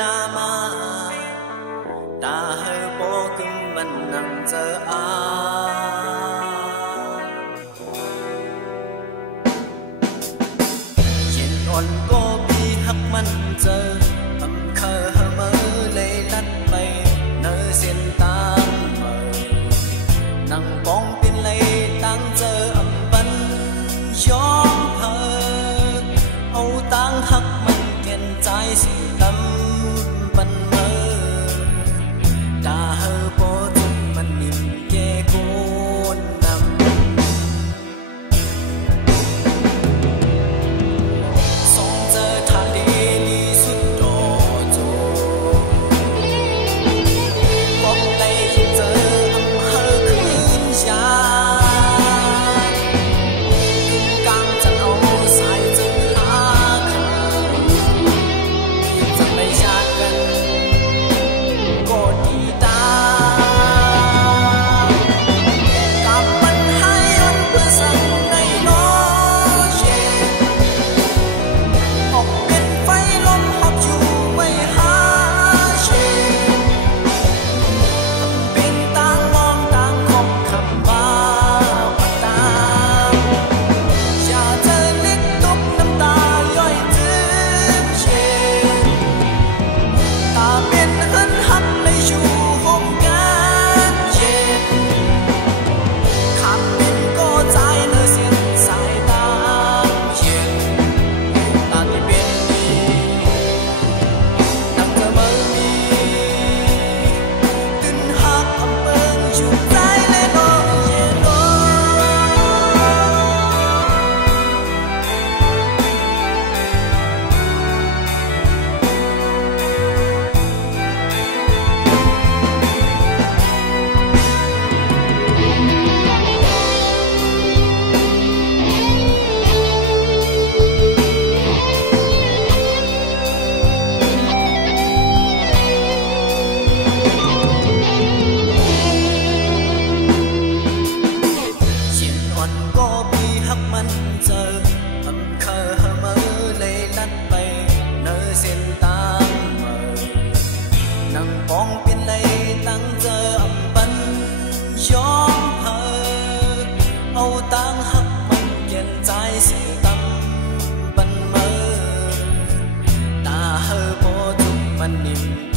đa ma ta hơi bố cưng mình nằm giờ nhìn on cô bi hắc mình giờ âm khờ hơ mơ lấy lắt bay nơi xiên tam mờ nắng bóng tin lấy tăng giờ âm vẫn gió hờ âu tăng hắc mình kiên trái sự tâm vẫn mơ ta hơ bố chung mình niềm ghê côn nằm song giờ thả đi đi suốt đổ chỗ bóng lấy giờ âm hơ khuyên giá cưng căng chân ấu sai chân hạ khả dần lấy giá gần cô đi ta cảm ơn hai ơn bữa sáng này nó về học biết phải lom học dù mây hát về bên tang mong tang khóc khăm ba mặt ta cha chơi lít túc năm ta dõi dứt về ta biết hơn hắt lấy dù hôm gắn về khám bên có trái nơi xiên sai ta hiền ta đi bên đi nằm giờ mơ mi tin hát âm ơn dù trái lên nó hiền đó chuyện oan có bi hắc mình giờ âm khờ hơ mơ lấy lắt bay nơi xiên tam mờ nắng bóng bên lấy tăng giờ âm bắn gió hờ âu tăng hắc mình kiên trái sự tâm bắn mơ ta hơ bố chung mình niềm